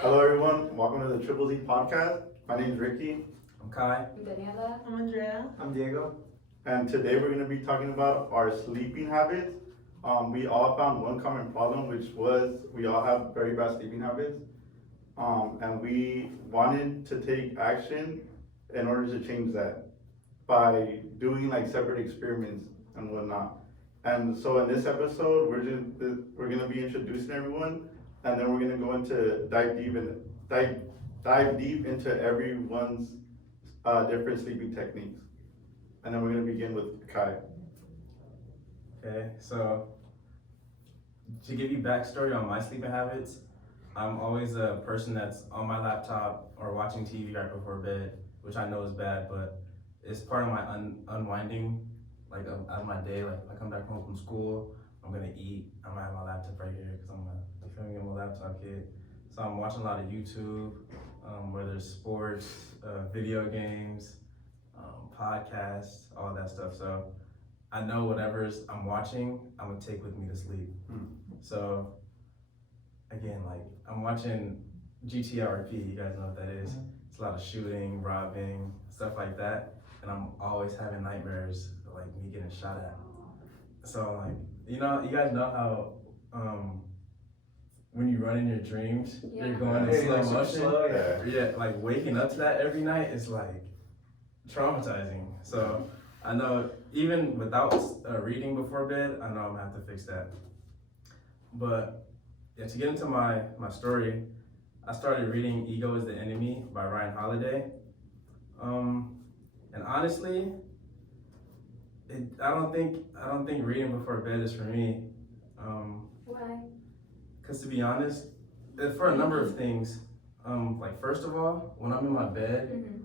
Hello, everyone. Welcome to the Triple Z podcast. My name is Ricky, I'm Kai. I'm Daniela. I'm Andrea. I'm Diego. and today we're going to be talking about our sleeping habits. We all found one common problem, which was we all have very bad sleeping habits, and we wanted to take action in order to change that by doing like separate experiments and whatnot. And so in this episode, we're gonna be introducing everyone, and then we're gonna go into dive deep into everyone's different sleeping techniques. And then we're gonna begin with Kai. Okay, so to give you backstory on my sleeping habits, I'm always a person that's on my laptop or watching TV right before bed, which I know is bad, but it's part of my unwinding, like out of my day. Like I come back home from school, I'm gonna eat. I'm gonna have my laptop right here because I'm a laptop kid. So I'm watching a lot of YouTube, whether it's sports, video games, podcasts, all that stuff. So I know whatever's I'm watching, I'm gonna take with me to sleep. So again, like I'm watching GTRP, you guys know what that is. It's a lot of shooting, robbing, stuff like that. And I'm always having nightmares, like me getting shot at. So like, you guys know how when you run in your dreams, you're going in slow motion. Yeah, like waking up to that every night is like traumatizing. So I know even without reading before bed, I know I'm gonna have to fix that. But yeah, to get into my story, I started reading Ego is the Enemy by Ryan Holiday. And honestly, I don't think reading before bed is for me. Why? Cause to be honest, it's for a number of things. Like first of all, when I'm in my bed,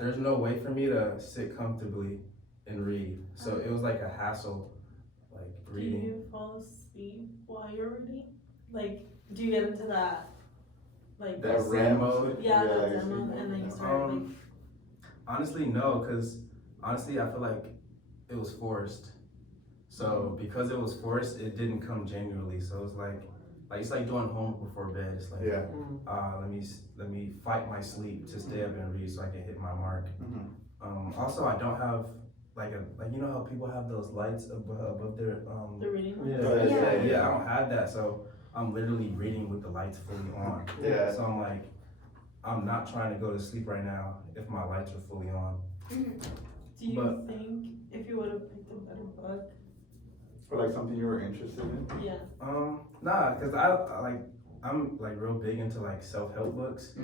there's no way for me to sit comfortably and read. So it was like a hassle, like reading. Do you fall asleep while you're reading? Like, do you get into that, like That Zen REM mode? yeah, Yeah, that I Zen see. mode, and then you start like. Honestly, no, because honestly, I feel like it was forced. So because it was forced, it didn't come genuinely. So it's like it's like doing homework before bed. It's like, Yeah. let me fight my sleep to stay up and read so I can hit my mark. Also, I don't have like you know how people have those lights above their The reading. yeah, I don't have that. So I'm literally reading with the lights fully on. Yeah. So I'm like, I'm not trying to go to sleep right now if my lights are fully on. Do you But- think if you would have picked a better book? Or like something you were interested in. Yeah. Nah, cause I'm like real big into like self-help books.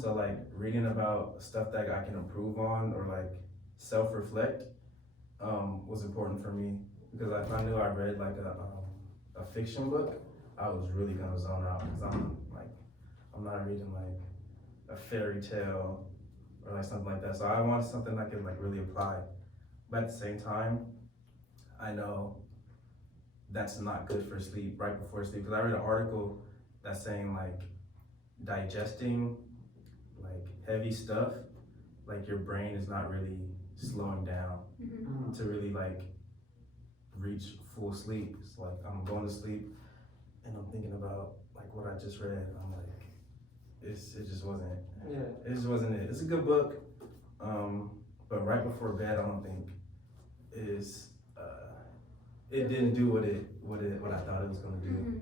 So like reading about stuff that I can improve on or like self-reflect was important for me because if I knew I read like a fiction book, I was really gonna zone out because I'm not reading like a fairy tale or like something like that. So I wanted something I could like really apply. But at the same time, I know that's not good for sleep right before sleep because I read an article that's saying like digesting like heavy stuff, like your brain is not really slowing down to really like reach full sleep. It's like I'm going to sleep and I'm thinking about like what I just read. I'm like, it just wasn't it. Yeah. It just wasn't it. It's a good book, but right before bed, I don't think is it didn't do what I thought it was gonna do.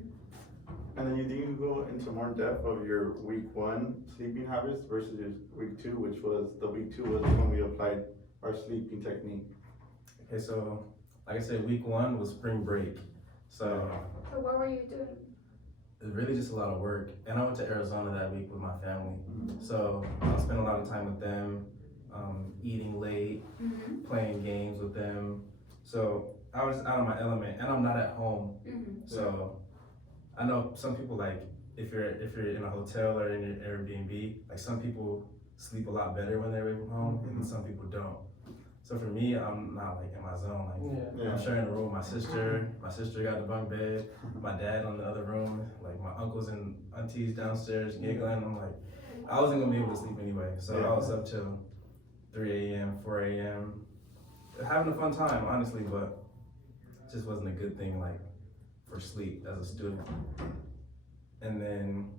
And then you didn't go into more depth of your week 1 sleeping habits versus your week 2, which was the week 2 was when we applied our sleeping technique. Okay, so like I said, week 1 was spring break, so So what were you doing? it's really just a lot of work. And I went to Arizona that week with my family, so I spent a lot of time with them, eating late, playing games with them. So I was out of my element, and I'm not at home. So I know some people like if you're in a hotel or in your Airbnb, like some people sleep a lot better when they're away from home, and some people don't. So for me, I'm not like in my zone. Like I'm sharing a room with my sister. My sister got the bunk bed. My dad on the other room. Like my uncles and aunties downstairs giggling. I'm like, I wasn't gonna be able to sleep anyway. So I was up till 3 a.m., 4 a.m. having a fun time, honestly, but it just wasn't a good thing like for sleep as a student. And then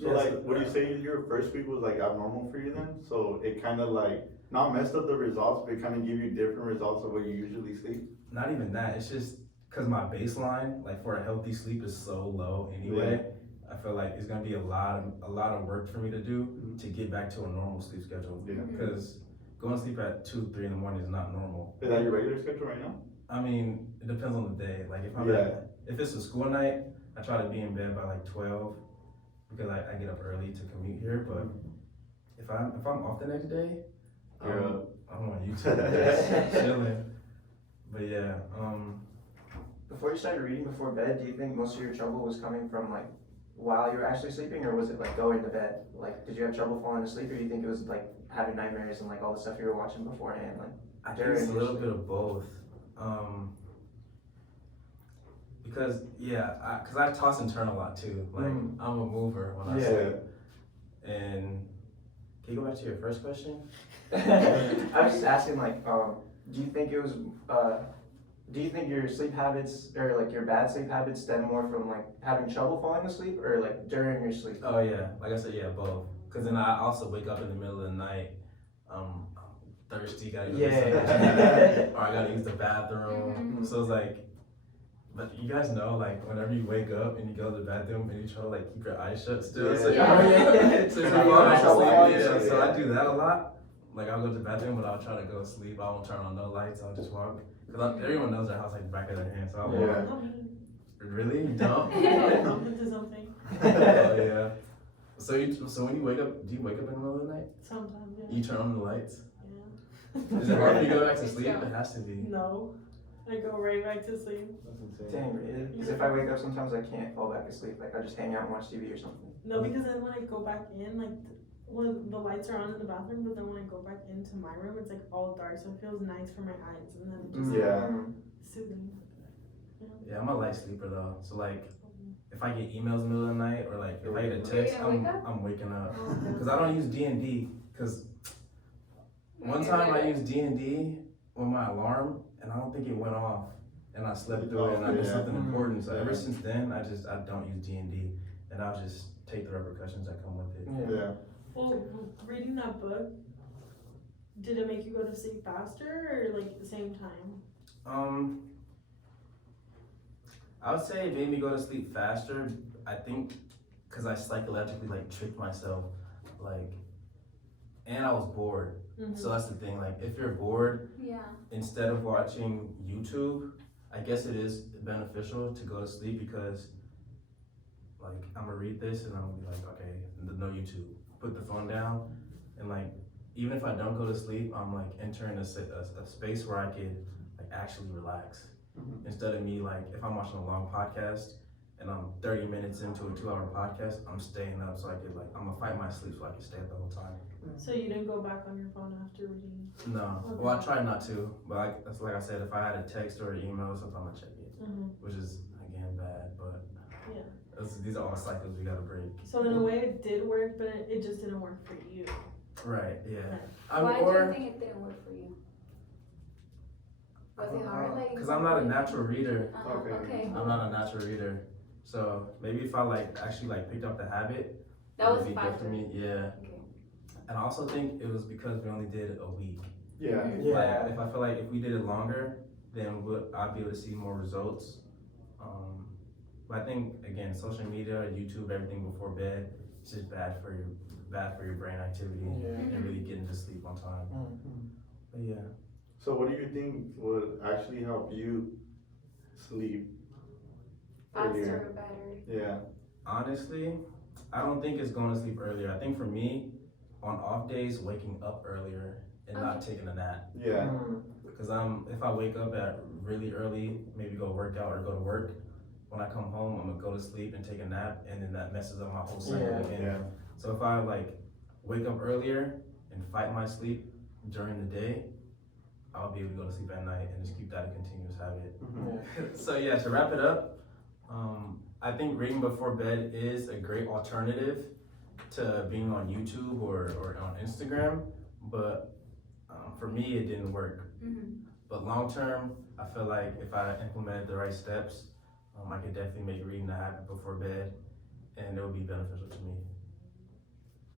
So like, would you say your first week was like abnormal for you then? So it kind of like not messed up the results, but it kind of give you different results of what you usually sleep. Not even that. It's just because my baseline, like for a healthy sleep, is so low anyway. I feel like it's gonna be a lot of work for me to do to get back to a normal sleep schedule. Yeah. Because going to sleep at 2, 3 in the morning is not normal. Is that your regular schedule right now? I mean, it depends on the day. Like if it's a school night, I try to be in bed by like 12 because I get up early to commute here. But if I'm off the next day, I'm on YouTube chilling. But yeah, Before you started reading before bed, do you think most of your trouble was coming from like while you were actually sleeping, or was it like going to bed? Like, did you have trouble falling asleep, or do you think it was like having nightmares and like all the stuff you were watching beforehand? Like, I think it's a little bit of both. Because I toss and turn a lot too. Like I'm a mover when I sleep. And can you go back to your first question? I was just asking, like, do you think it was, do you think your sleep habits or like your bad sleep habits stem more from like having trouble falling asleep or like during your sleep? Oh yeah, like I said, yeah, both. Cause then I also wake up in the middle of the night, I'm thirsty, gotta go or I gotta use the bathroom. So it's like, but you guys know, like, whenever you wake up and you go to the bathroom and you try to like keep your eyes shut still, so you're falling asleep. So I do that a lot. Like I'll go to the bathroom, but I'll try to go to sleep. I won't turn on no lights. I'll just walk. Cause everyone knows their house like the back of their hand, so I'll walk. Not me. Really? You don't? I'm into something. Oh yeah. So when you wake up, do you wake up in the middle of the night? Sometimes, yeah. You turn on the lights? Yeah. Is it hard for you to go back to sleep? It has to be. No. I go right back to sleep. That's insane. Dang, really? Because if I wake up, sometimes I can't fall back asleep. Like I just hang out and watch TV or something. No, because then when I go back in, like, when the lights are on in the bathroom, but then when I go back into my room, it's like all dark, so it feels nice for my eyes, and then it just soothing. Yeah, I'm a light sleeper though. So like, if I get emails in the middle of the night or like if I get a text, I'm waking up. Cause I don't use D&D. Cause one time I used D&D with my alarm and I don't think it went off, and I slept through it and I did something important. So ever since then, I don't use D&D, and I'll just take the repercussions that come with it. Yeah. Well, reading that book, did it make you go to sleep faster or like at the same time? I would say it made me go to sleep faster. I think because I psychologically like tricked myself, like, and I was bored. So that's the thing. Like, if you're bored, instead of watching YouTube, I guess it is beneficial to go to sleep because, like, I'm gonna read this and I'm gonna be like, okay, no YouTube. Put the phone down, and like, even if I don't go to sleep, I'm like entering a space where I could like actually relax. Instead of me like, if I'm watching a long podcast and I'm 30 minutes into a 2-hour podcast, I'm staying up so I could like, I'm gonna fight my sleep so I can stay up the whole time. So you didn't go back on your phone after reading? No, well I try not to, but that's like I said, if I had a text or an email, sometimes I check it, which is again bad, but these are all cycles we gotta break. So in a way it did work, but it just didn't work for you. Right, yeah. Why do you think it didn't work for you? Was it hard? Like, because I'm not a natural reader. Okay. I'm not a natural reader. So maybe if I like actually like picked up the habit, That was would be good faster. for me. Yeah. Okay. And I also think it was because we only did a week. Yeah. Like, if I feel like if we did it longer, then I'd be able to see more results. But I think again, social media, YouTube, everything before bed, it's just bad for your brain activity and really getting to sleep on time. But yeah. So what do you think would actually help you sleep Faster earlier? or better? Yeah. Honestly, I don't think it's going to sleep earlier. I think for me, on off days, waking up earlier and not taking a nap. Yeah. Because if I wake up at really early, maybe go work out or go to work, when I come home, I'm gonna go to sleep and take a nap, and then that messes up my whole cycle again. Yeah. So if I like wake up earlier and fight my sleep during the day, I'll be able to go to sleep at night and just keep that a continuous habit. So yeah, to wrap it up, I think reading before bed is a great alternative to being on YouTube or on Instagram, but for me it didn't work. But long term, I feel like if I implemented the right steps, I could definitely make reading a habit before bed, and it would be beneficial to me.